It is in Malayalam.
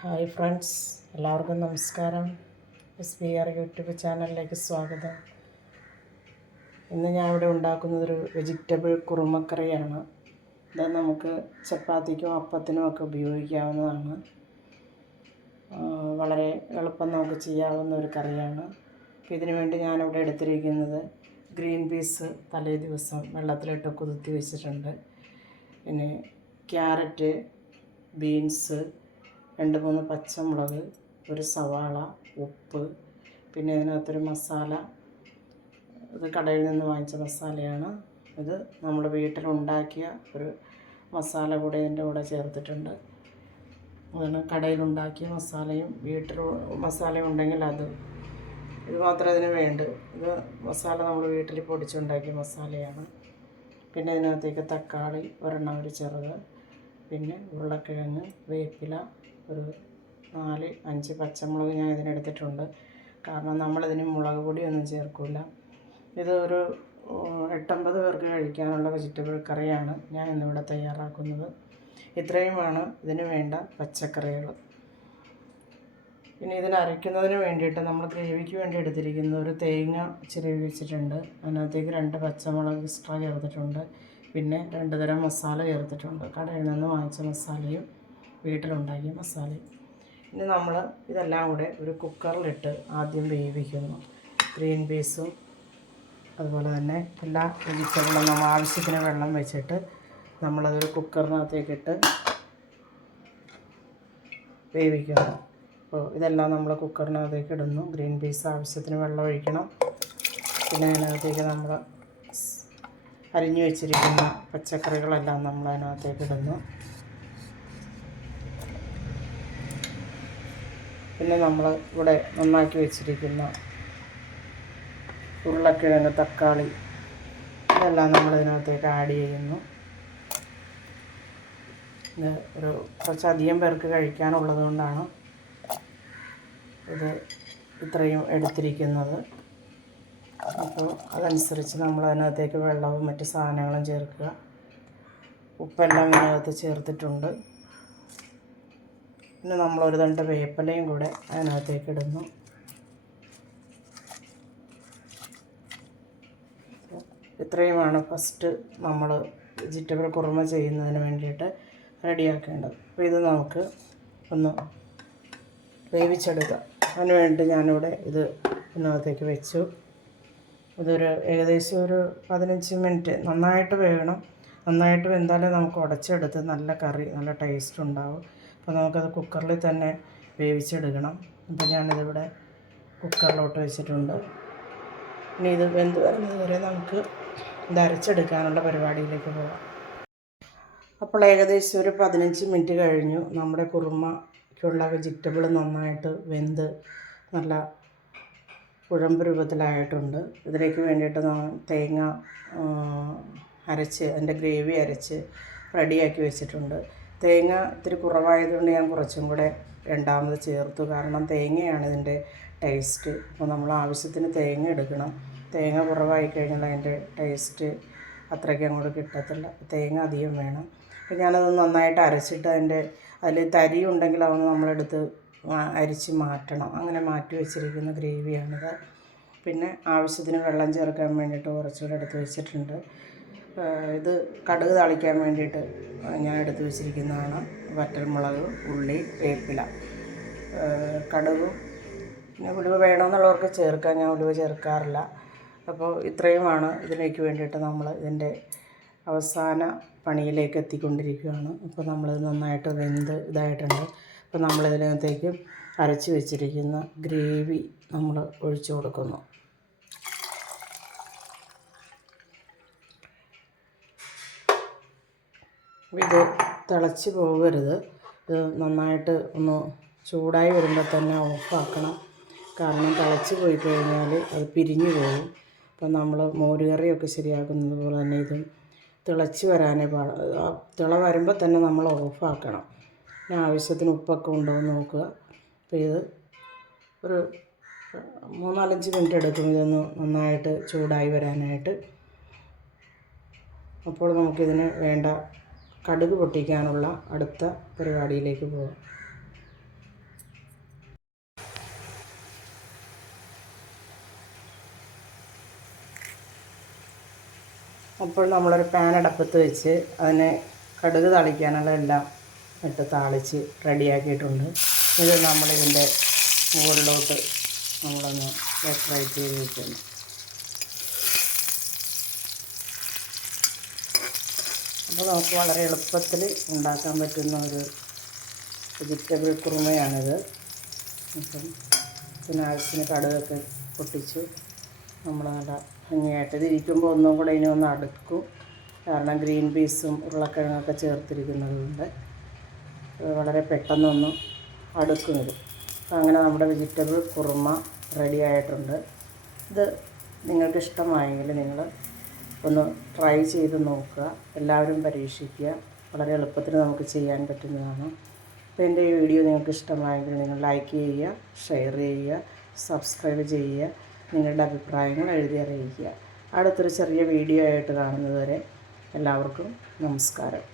ഹായ് ഫ്രണ്ട്സ് എല്ലാവർക്കും നമസ്കാരം. എസ് ബി ആർ യൂട്യൂബ് ചാനലിലേക്ക് സ്വാഗതം. ഇന്ന് ഞാൻ ഇവിടെ ഉണ്ടാക്കുന്നതൊരു വെജിറ്റബിൾ കുറുമക്കറിയാണ്. ഇത് നമുക്ക് ചപ്പാത്തിക്കും അപ്പത്തിനും ഒക്കെ ഉപയോഗിക്കാവുന്നതാണ്. വളരെ എളുപ്പം നമുക്ക് ചെയ്യാവുന്ന ഒരു കറിയാണ്. അപ്പോൾ ഇതിനു വേണ്ടി ഞാനിവിടെ എടുത്തിരിക്കുന്നത് ഗ്രീൻ പീസ് തലേ ദിവസം വെള്ളത്തിലിട്ട് കുതിർത്തി വെച്ചിട്ടുണ്ട്. പിന്നെ ക്യാരറ്റ് ബീൻസ് രണ്ട് മൂന്ന് പച്ചമുളക് ഒരു സവാള ഉപ്പ് പിന്നെ ഇതിനകത്തൊരു മസാല. ഇത് കടയിൽ നിന്ന് വാങ്ങിച്ച മസാലയാണ്. ഇത് നമ്മൾ വീട്ടിലുണ്ടാക്കിയ ഒരു മസാല കൂടെ ഇതിന്റെ കൂടെ ചേർത്തിട്ടുണ്ട്. അതാണ് കടയിലുണ്ടാക്കിയ മസാലയും വീട്ടിൽ മസാല ഉണ്ടെങ്കിൽ അത് ഇത് മാത്രമേ ഇതിന് വേണ്ടൂ. ഇത് മസാല നമ്മൾ വീട്ടിൽ പൊടിച്ചുണ്ടാക്കിയ മസാലയാണ്. പിന്നെ ഇതിനകത്തേക്ക് തക്കാളി ഒരെണ്ണം ഒരു ചെറുത് പിന്നെ ഉരുളക്കിഴങ്ങ് വേപ്പില ഒരു നാല് അഞ്ച് പച്ചമുളക് ഞാൻ ഇതിനെടുത്തിട്ടുണ്ട്. കാരണം നമ്മളിതിന് മുളക് പൊടിയൊന്നും ചേർക്കില്ല ഇത് ഒരു എട്ടൊമ്പത് പേർക്ക് കഴിക്കാനുള്ള വെജിറ്റബിൾ കറിയാണ് ഞാൻ ഇന്നിവിടെ തയ്യാറാക്കുന്നത്. ഇത്രയുമാണ് ഇതിന് വേണ്ട പച്ചക്കറികൾ. പിന്നെ ഇതിന് അരയ്ക്കുന്നതിന് വേണ്ടിയിട്ട് നമ്മൾ ഗ്രേവിക്ക് വേണ്ടി എടുത്തിരിക്കുന്ന ഒരു തേങ്ങ ചിരവി വെച്ചിട്ടുണ്ട്. അതിനകത്തേക്ക് രണ്ട് പച്ചമുളക് എക്സ്ട്രാ ചേർത്തിട്ടുണ്ട്. പിന്നെ രണ്ട് തരം മസാല ചേർത്തിട്ടുണ്ട്. കടയിൽ നിന്ന് വാങ്ങിച്ച മസാലയും വീട്ടിലുണ്ടാക്കിയ മസാല. ഇനി നമ്മൾ ഇതെല്ലാം കൂടെ ഒരു കുക്കറിലിട്ട് ആദ്യം വേവിക്കുന്നു. ഗ്രീൻ പീസും അതുപോലെ തന്നെ എല്ലാ വെജിറ്റബിളും നമ്മൾ ആവശ്യത്തിന് വെള്ളം വെച്ചിട്ട് നമ്മളതൊരു കുക്കറിനകത്തേക്കിട്ട് വേവിക്കുന്നു. അപ്പോൾ ഇതെല്ലാം നമ്മൾ കുക്കറിനകത്തേക്ക് ഇടുന്നു ഗ്രീൻ പീസ് ആവശ്യത്തിന് വെള്ളം ഒഴിക്കണം. പിന്നെ അതിനകത്തേക്ക് നമ്മൾ അരിഞ്ഞു വെച്ചിരിക്കുന്ന പച്ചക്കറികളെല്ലാം നമ്മൾ അതിനകത്തേക്ക് ഇടുന്നു പിന്നെ നമ്മൾ ഇവിടെ നന്നാക്കി വെച്ചിരിക്കുന്ന ഉരുളക്കിഴങ്ങ് തക്കാളി ഇതെല്ലാം നമ്മൾ ഇതിനകത്തേക്ക് ആഡ് ചെയ്യുന്നു. ഇത് ഒരു കുറച്ചധികം പേർക്ക് കഴിക്കാനുള്ളത് കൊണ്ടാണ് ഇത് ഇത്രയും എടുത്തിരിക്കുന്നത്. അപ്പോൾ അതനുസരിച്ച് നമ്മൾ അതിനകത്തേക്ക് വെള്ളവും മറ്റ് സാധനങ്ങളും ചേർക്കുക. ഉപ്പെല്ലാം ഇതിനകത്ത് ചേർത്തിട്ടുണ്ട്. പിന്നെ നമ്മൾ ഒരു തണ്ട് വേപ്പിലയും കൂടെ അതിനകത്തേക്ക് ഇടുന്നു. ഇത്രയുമാണ് ഫസ്റ്റ് നമ്മൾ വെജിറ്റബിൾ കുറുമ ചെയ്യുന്നതിന് വേണ്ടിയിട്ട് റെഡിയാക്കേണ്ടത്. അപ്പോൾ ഇത് നമുക്ക് ഒന്ന് വേവിച്ചെടുക്കാം. അതിന് വേണ്ടി ഞാനിവിടെ ഇത് ഇതിനകത്തേക്ക് വെച്ചു. ഇതൊരു ഏകദേശം ഒരു പതിനഞ്ച് മിനിറ്റ് നന്നായിട്ട് വേകണം നന്നായിട്ട് വെന്താലേ നമുക്ക് ഉടച്ചെടുത്ത് നല്ല കറി നല്ല ടേസ്റ്റ് ഉണ്ടാവും. അപ്പോൾ നമുക്കത് കുക്കറിൽ തന്നെ വേവിച്ചെടുക്കണം. അപ്പോൾ ഞാനിതിവിടെ കുക്കറിലോട്ട് വെച്ചിട്ടുണ്ട്. ഇനി ഇത് വെന്ത് വരുന്നത് വരെ നമുക്ക് ഇത് പരിപാടിയിലേക്ക് പോകാം. അപ്പോൾ ഏകദേശം ഒരു പതിനഞ്ച് മിനിറ്റ് കഴിഞ്ഞു. നമ്മുടെ കുറുമയ്ക്കുള്ള വെജിറ്റബിൾ നന്നായിട്ട് വെന്ത് നല്ല കുഴമ്പ് രൂപത്തിലായിട്ടുണ്ട്. ഇതിലേക്ക് വേണ്ടിയിട്ട് തേങ്ങ അരച്ച് അതിന്റെ ഗ്രേവി അരച്ച് റെഡിയാക്കി വെച്ചിട്ടുണ്ട്. തേങ്ങ ഇത്തിരി കുറവായതുകൊണ്ട് ഞാൻ കുറച്ചും കൂടെ രണ്ടാമത് ചേർത്തു. കാരണം തേങ്ങയാണ് ഇതിന്റെ ടേസ്റ്റ്. അപ്പോൾ നമ്മൾ ആവശ്യത്തിന് തേങ്ങ എടുക്കണം. തേങ്ങ കുറവായി കഴിഞ്ഞാൽ അതിന്റെ ടേസ്റ്റ് അത്രയ്ക്ക് അങ്ങോട്ട് കിട്ടത്തില്ല. തേങ്ങ അധികം വേണം. അപ്പോൾ ഞാനത് നന്നായിട്ട് അരച്ചിട്ട് അതിന്റെ അതിൽ തരി ഉണ്ടെങ്കിൽ അതൊന്ന് നമ്മളെടുത്ത് അരിച്ച് മാറ്റണം. അങ്ങനെ മാറ്റി വെച്ചിരിക്കുന്ന ഗ്രേവിയാണിത്. പിന്നെ ആവശ്യത്തിന് വെള്ളം ചേർക്കാൻ വേണ്ടിയിട്ട് കുറച്ചുകൂടെ എടുത്ത് വെച്ചിട്ടുണ്ട്. ഇത് കടുക് താളിക്കാൻ വേണ്ടിയിട്ട് ഞാൻ എടുത്തു വെച്ചിരിക്കുന്നതാണ്. വറ്റൽമുളക് ഉള്ളി വേപ്പില. കടുക് പിന്നെ ഉലുവ വേണമെന്നുള്ളവർക്ക് ചേർക്കാം. ഞാൻ ഉലുവ ചേർക്കാറില്ല. അപ്പോൾ ഇത്രയുമാണ് ഇതിലേക്ക് വേണ്ടിയിട്ട് നമ്മൾ ഇതിന്റെ അവസാന പണിയിലേക്ക് എത്തിക്കൊണ്ടിരിക്കുകയാണ്. അപ്പോൾ നമ്മളിത് നന്നായിട്ട് വെന്ത് ഇതായിട്ടുണ്ട്. അപ്പോൾ നമ്മളിതിനകത്തേക്ക് അരച്ച് വെച്ചിരിക്കുന്ന ഗ്രേവി നമ്മൾ ഒഴിച്ചു കൊടുക്കുന്നു. ഇത് തിളച്ച് പോകരുത്. ഇത് നന്നായിട്ട് ഒന്ന് ചൂടായി വരുമ്പോൾ തന്നെ ഓഫാക്കണം. കാരണം തിളച്ച് പോയി കഴിഞ്ഞാൽ അത് പിരിഞ്ഞു പോകും. അപ്പം നമ്മൾ മോരുകറിയൊക്കെ ശരിയാക്കുന്നത് പോലെ തന്നെ ഇതും തിളച്ച് വരാനേ പാ തിള വരുമ്പോൾ തന്നെ നമ്മൾ ഓഫാക്കണം. പിന്നെ ആവശ്യത്തിന് ഉപ്പൊക്കെ ഉണ്ടോ എന്ന് നോക്കുക. അപ്പോൾ ഇത് ഒരു മൂന്നാലഞ്ച് മിനിറ്റ് എടുക്കും ഇതൊന്ന് നന്നായിട്ട് ചൂടായി വരാനായിട്ട്. അപ്പോൾ നമുക്കിതിന് വേണ്ട കടുക് പൊട്ടിക്കാനുള്ള അടുത്ത പരിപാടിയിലേക്ക് പോകാം അപ്പോൾ നമ്മളൊരു പാൻ അടപ്പത്ത് വെച്ച് അതിനെ കടുക് തളിക്കാനുള്ള എല്ലാം ഇട്ട് താളിച്ച് റെഡിയാക്കിയിട്ടുണ്ട്. ഇത് നമ്മളിതിന്റെ മുകളിലോട്ട് നമ്മളൊന്ന് ഡെക്കറേറ്റ് ചെയ്ത് വെക്കുന്നു. അപ്പോൾ നമുക്ക് വളരെ എളുപ്പത്തിൽ ഉണ്ടാക്കാൻ പറ്റുന്ന ഒരു വെജിറ്റബിൾ കുറുമയാണിത്. അപ്പം പിന്നെ ആവശ്യത്തിന് കടുകൊക്കെ പൊട്ടിച്ചു നമ്മൾ നല്ല ഭംഗിയായിട്ട് ഇരിക്കുമ്പോൾ ഒന്നും കൂടെ ഇനി ഒന്ന് അടുക്കും. കാരണം ഗ്രീൻ പീസും ഉരുളക്കിഴങ്ങൊക്കെ ചേർത്തിരിക്കുന്നതുകൊണ്ട് വളരെ പെട്ടെന്നൊന്നും അടുക്കും ഇത് അപ്പം അങ്ങനെ നമ്മുടെ വെജിറ്റബിൾ കുറുമ റെഡി ആയിട്ടുണ്ട്. ഇത് നിങ്ങൾക്ക് ഇഷ്ടമായെങ്കിൽ നിങ്ങൾ ഒന്ന് ട്രൈ ചെയ്ത് നോക്കുക. എല്ലാവരും പരീക്ഷിക്കുക. വളരെ എളുപ്പത്തിൽ നമുക്ക് ചെയ്യാൻ പറ്റുന്നതാണ്. അപ്പോൾ എന്റെ ഈ വീഡിയോ നിങ്ങൾക്ക് ഇഷ്ടമായെങ്കിൽ നിങ്ങൾ ലൈക്ക് ചെയ്യുക ഷെയർ ചെയ്യുക സബ്സ്ക്രൈബ് ചെയ്യുക നിങ്ങളുടെ അഭിപ്രായങ്ങൾ എഴുതി അറിയിക്കുക. അടുത്തൊരു ചെറിയ വീഡിയോ ആയിട്ട് കാണുന്നതുവരെ എല്ലാവർക്കും നമസ്കാരം.